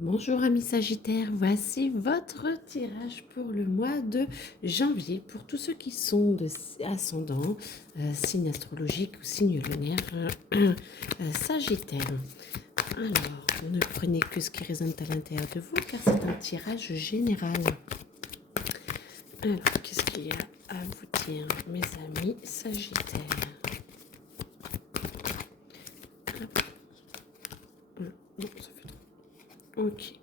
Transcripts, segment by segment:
Bonjour amis Sagittaires, voici votre tirage pour le mois de janvier pour tous ceux qui sont de ascendant, signe astrologique ou signe lunaire Sagittaire. Alors, ne prenez que ce qui résonne à l'intérieur de vous car c'est un tirage général. Alors, qu'est-ce qu'il y a à vous dire mes amis Sagittaires? Hop. Non, ça fait trop. Ok.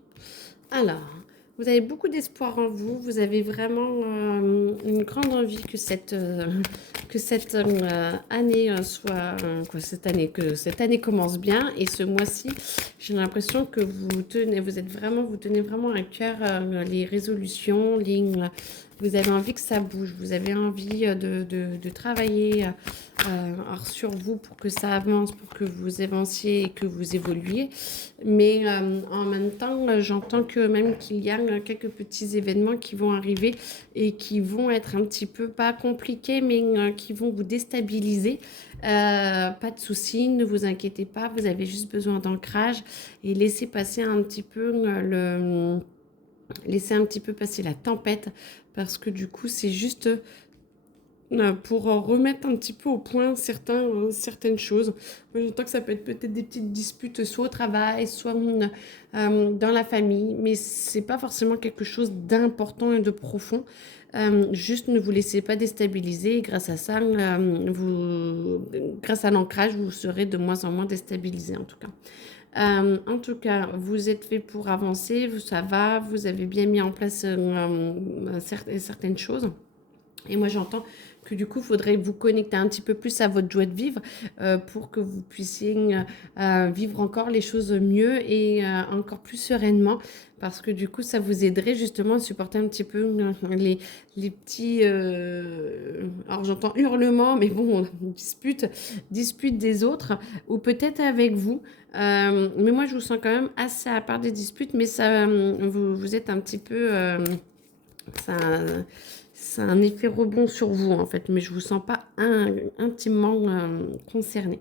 Alors, vous avez beaucoup d'espoir en vous. Vous avez vraiment une grande envie que cette année soit que cette année commence bien. Et ce mois-ci, j'ai l'impression que vous tenez vraiment à cœur les résolutions, vous avez envie que ça bouge. Vous avez envie de travailler sur vous pour que ça avance, pour que vous avanciez et que vous évoluiez. Mais en même temps, j'entends que même qu'il y a quelques petits événements qui vont arriver et qui vont être un petit peu, pas compliqués, mais qui vont vous déstabiliser. Pas de souci, ne vous inquiétez pas, vous avez juste besoin d'ancrage et laissez passer un petit peu laissez un petit peu passer la tempête parce que du coup, c'est juste pour remettre un petit peu au point certaines choses. Moi, j'entends que ça peut être peut-être des petites disputes, soit au travail, soit dans la famille, mais c'est pas forcément quelque chose d'important et de profond. Juste ne vous laissez pas déstabiliser. Grâce à ça, grâce à l'ancrage, vous serez de moins en moins déstabilisé en tout cas. En tout cas, vous êtes fait pour avancer, ça va, vous avez bien mis en place certaines choses. Et moi, j'entends que du coup, il faudrait vous connecter un petit peu plus à votre joie de vivre pour que vous puissiez vivre encore les choses mieux et encore plus sereinement. Parce que du coup, ça vous aiderait justement à supporter un petit peu les petits... alors, j'entends hurlements, mais bon, dispute des autres ou peut-être avec vous. Mais moi, je vous sens quand même assez à part des disputes, mais ça, vous êtes un petit peu... ça, c'est un effet rebond sur vous en fait, mais je vous sens pas intimement concerné.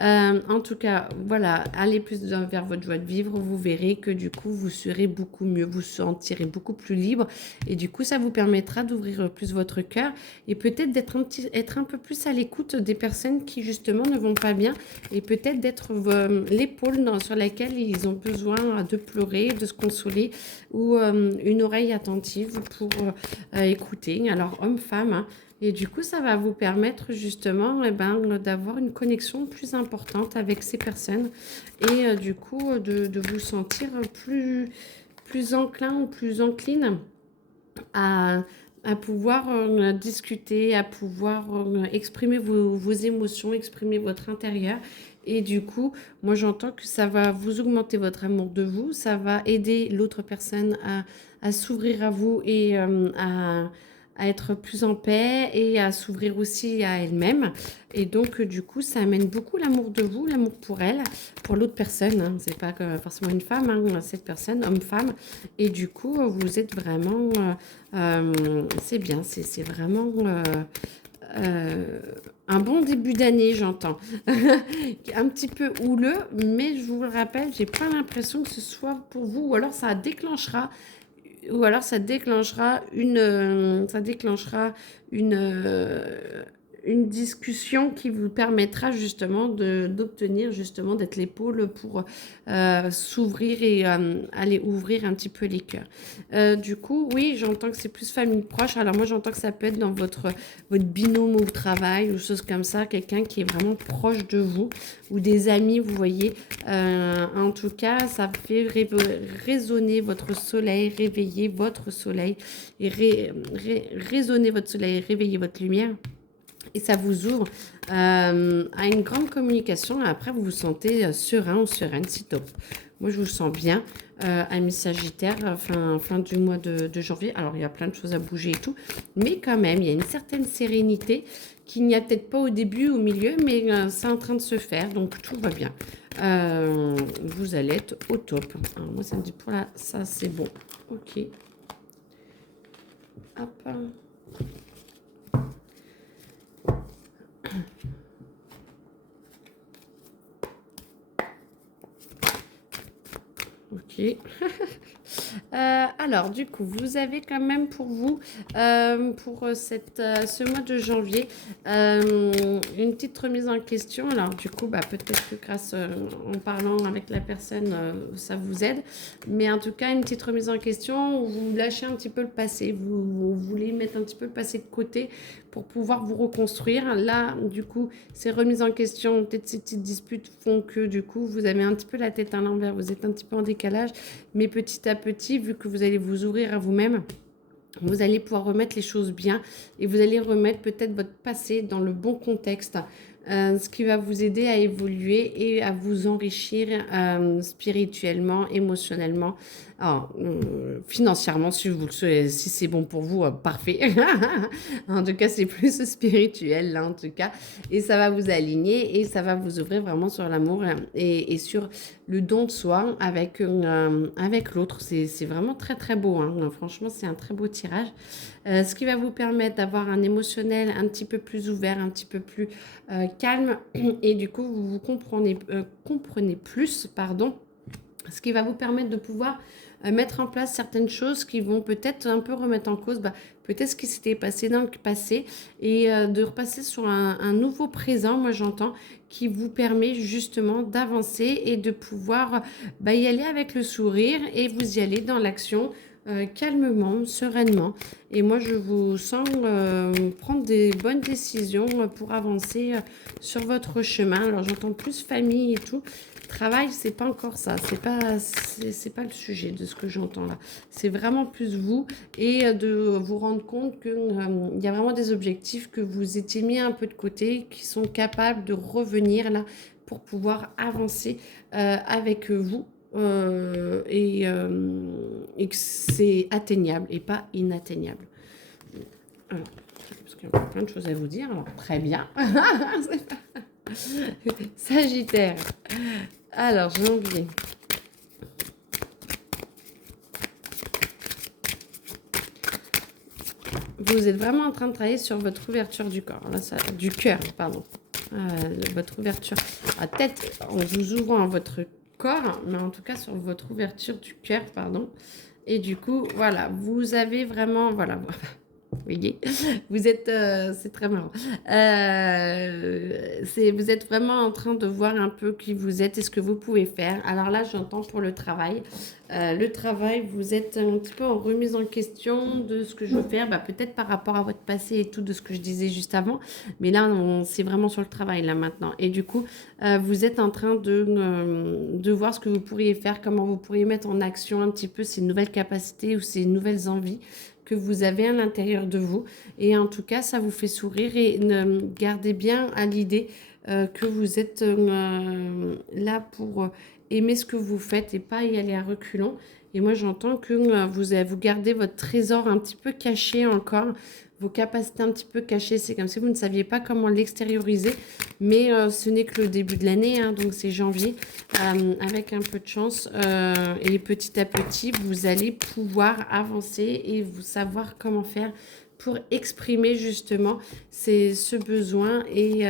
En tout cas, voilà, allez plus vers votre joie de vivre, vous verrez que du coup, vous serez beaucoup mieux, vous sentirez beaucoup plus libre et du coup, ça vous permettra d'ouvrir plus votre cœur et peut-être être un peu plus à l'écoute des personnes qui justement ne vont pas bien et peut-être d'être l'épaule sur laquelle ils ont besoin de pleurer, de se consoler ou une oreille attentive pour écouter. Alors, homme-femme, hein. Et du coup, ça va vous permettre justement d'avoir une connexion plus importante avec ces personnes et du coup de vous sentir plus enclin ou plus encline à, à pouvoir discuter, à pouvoir exprimer vos émotions, exprimer votre intérieur. Et du coup, moi j'entends que ça va vous augmenter votre amour de vous, ça va aider l'autre personne à s'ouvrir à vous et à être plus en paix et à s'ouvrir aussi à elle-même. Et donc, du coup, ça amène beaucoup l'amour de vous, l'amour pour elle, pour l'autre personne. Hein. C'est pas forcément une femme, hein, cette personne, homme-femme. Et du coup, vous êtes vraiment... c'est bien, c'est vraiment... un bon début d'année, j'entends. Un petit peu houleux, mais je vous le rappelle, j'ai pas l'impression que ce soit pour vous, ou alors ça déclenchera une discussion qui vous permettra justement d'obtenir justement d'être l'épaule pour s'ouvrir et aller ouvrir un petit peu les cœurs. Du coup, oui, j'entends que c'est plus famille proche. Alors moi, j'entends que ça peut être dans votre binôme au travail ou choses comme ça, quelqu'un qui est vraiment proche de vous ou des amis, vous voyez. En tout cas, ça fait résonner votre soleil, réveiller votre soleil et résonner votre soleil, réveiller votre lumière. Et ça vous ouvre à une grande communication. Après, vous vous sentez serein ou sereine, c'est top. Moi, je vous sens bien, amis Sagittaire, fin du mois de janvier. Alors, il y a plein de choses à bouger et tout. Mais quand même, il y a une certaine sérénité qu'il n'y a peut-être pas au début, au milieu, mais c'est en train de se faire. Donc, tout va bien. Vous allez être au top. Alors, moi, ça me dit pour là, ça, c'est bon. Ok. Hop. Ok. Alors, du coup, vous avez quand même pour vous, pour ce mois de janvier, une petite remise en question. Alors, du coup, bah, peut-être que grâce en parlant avec la personne, ça vous aide. Mais en tout cas, une petite remise en question où vous lâchez un petit peu le passé. Vous voulez mettre un petit peu le passé de côté pour pouvoir vous reconstruire. Là, du coup, ces remises en question, peut-être ces petites disputes font que, du coup, vous avez un petit peu la tête à l'envers. Vous êtes un petit peu en décalage. Mais petit à petit, vu que vous allez vous ouvrir à vous-même, vous allez pouvoir remettre les choses bien et vous allez remettre peut-être votre passé dans le bon contexte, ce qui va vous aider à évoluer et à vous enrichir spirituellement, émotionnellement, alors, financièrement, si vous le souhaitez, si c'est bon pour vous, parfait. En tout cas, c'est plus spirituel, là, en tout cas. Et ça va vous aligner et ça va vous ouvrir vraiment sur l'amour et sur le don de soi avec l'autre. C'est vraiment très, très beau, hein. Franchement, c'est un très beau tirage. Ce qui va vous permettre d'avoir un émotionnel un petit peu plus ouvert, un petit peu plus calme. Et du coup, vous comprenez plus, pardon, ce qui va vous permettre de pouvoir mettre en place certaines choses qui vont peut-être un peu remettre en cause peut-être ce qui s'était passé dans le passé et de repasser sur un nouveau présent, moi j'entends, qui vous permet justement d'avancer et de pouvoir y aller avec le sourire et vous y allez dans l'action calmement, sereinement. Et moi, je vous sens prendre des bonnes décisions pour avancer sur votre chemin. Alors, j'entends plus famille et tout. Travail, c'est pas encore ça. C'est pas le sujet de ce que j'entends là. C'est vraiment plus vous et de vous rendre compte qu'il y a vraiment des objectifs que vous étiez mis un peu de côté, qui sont capables de revenir là pour pouvoir avancer avec vous et que c'est atteignable et pas inatteignable. Alors, parce qu'il y a plein de choses à vous dire. Alors, très bien. Sagittaire. Alors, janvier. Vous êtes vraiment en train de travailler sur votre ouverture du corps. Là, du cœur, pardon. Votre ouverture. Peut-être en vous ouvrant votre corps, mais en tout cas sur votre ouverture du cœur, pardon. Et du coup, voilà, vous avez vraiment, voilà, vous voyez, vous êtes, c'est très marrant. Vous êtes vraiment en train de voir un peu qui vous êtes et ce que vous pouvez faire. Alors là, j'entends pour le travail. Le travail, vous êtes un petit peu en remise en question de ce que je veux faire, peut-être par rapport à votre passé et tout de ce que je disais juste avant. Mais là, c'est vraiment sur le travail là maintenant. Et du coup, vous êtes en train de voir ce que vous pourriez faire, comment vous pourriez mettre en action un petit peu ces nouvelles capacités ou ces nouvelles envies que vous avez à l'intérieur de vous. Et en tout cas, ça vous fait sourire et gardez bien à l'idée que vous êtes là pour aimer ce que vous faites et pas y aller à reculons. Et moi, j'entends que vous gardez votre trésor un petit peu caché encore, vos capacités un petit peu cachées. C'est comme si vous ne saviez pas comment l'extérioriser, mais ce n'est que le début de l'année, hein, donc c'est janvier. Avec un peu de chance et petit à petit, vous allez pouvoir avancer et vous savoir comment faire pour exprimer justement ce besoin et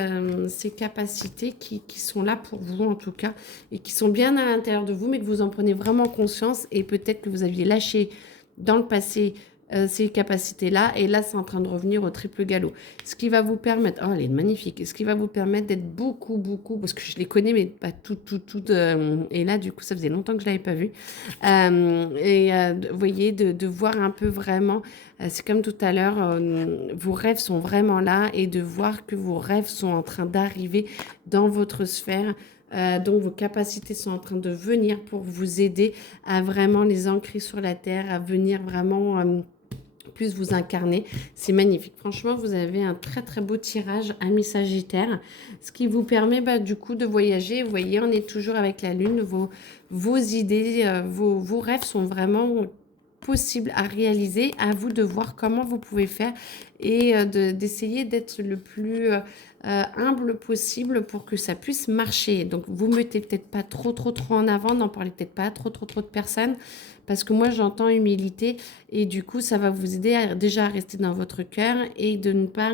ces capacités qui sont là pour vous en tout cas et qui sont bien à l'intérieur de vous, mais que vous en prenez vraiment conscience et peut-être que vous aviez lâché dans le passé ces capacités-là. Et là, c'est en train de revenir au triple galop. Ce qui va vous permettre... Oh, elle est magnifique. Ce qui va vous permettre d'être beaucoup, parce que je les connais, mais pas toutes. Et là, du coup, ça faisait longtemps que je ne l'avais pas vu. Vous voyez, de voir un peu vraiment... c'est comme tout à l'heure, vos rêves sont vraiment là et de voir que vos rêves sont en train d'arriver dans votre sphère. Donc vos capacités sont en train de venir pour vous aider à vraiment les ancrer sur la terre, à venir vraiment plus vous incarner. C'est magnifique. Franchement, vous avez un très très beau tirage, ami Sagittaire, ce qui vous permet du coup de voyager. Vous voyez, on est toujours avec la lune. Vos idées, vos rêves sont vraiment possibles à réaliser. À vous de voir comment vous pouvez faire et d'essayer d'être le plus humble possible pour que ça puisse marcher. Donc, vous mettez peut-être pas trop en avant, n'en parlez peut-être pas à trop de personnes, parce que moi, j'entends humilité et du coup, ça va vous aider déjà à rester dans votre cœur et de ne pas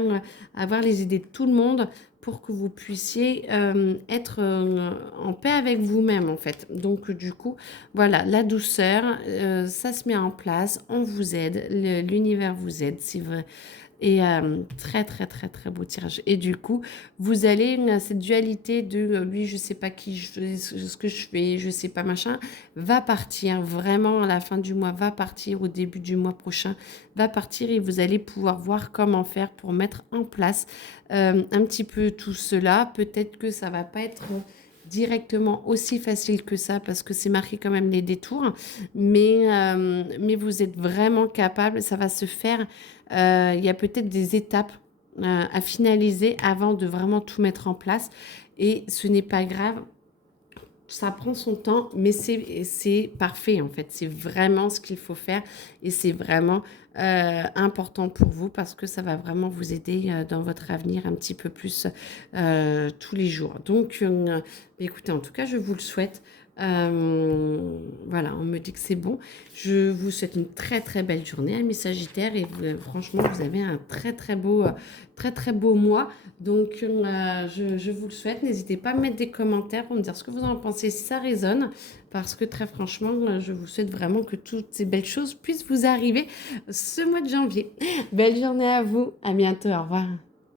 avoir les idées de tout le monde pour que vous puissiez être en paix avec vous-même en fait. Donc du coup, voilà, la douceur, ça se met en place, on vous aide, l'univers vous aide, c'est vrai. Et très, très, très, très beau tirage. Et du coup, vous allez, cette dualité de lui, je sais pas qui je fais, ce que je fais, je sais pas machin, va partir vraiment à la fin du mois, va partir au début du mois prochain, va partir et vous allez pouvoir voir comment faire pour mettre en place un petit peu tout cela. Peut-être que ça va pas être directement aussi facile que ça parce que c'est marqué quand même les détours, mais vous êtes vraiment capable, ça va se faire. Il y a peut-être des étapes à finaliser avant de vraiment tout mettre en place et ce n'est pas grave. Ça prend son temps, mais c'est parfait en fait. C'est vraiment ce qu'il faut faire et c'est vraiment important pour vous parce que ça va vraiment vous aider dans votre avenir un petit peu plus tous les jours. Donc, écoutez, en tout cas, je vous le souhaite. Voilà, on me dit que c'est bon. Je vous souhaite une très très belle journée, amis Sagittaires, et franchement, vous avez un très très beau mois. Donc, je vous le souhaite. N'hésitez pas à mettre des commentaires pour me dire ce que vous en pensez, si ça résonne, parce que très franchement, je vous souhaite vraiment que toutes ces belles choses puissent vous arriver ce mois de janvier. Belle journée à vous. À bientôt. Au revoir.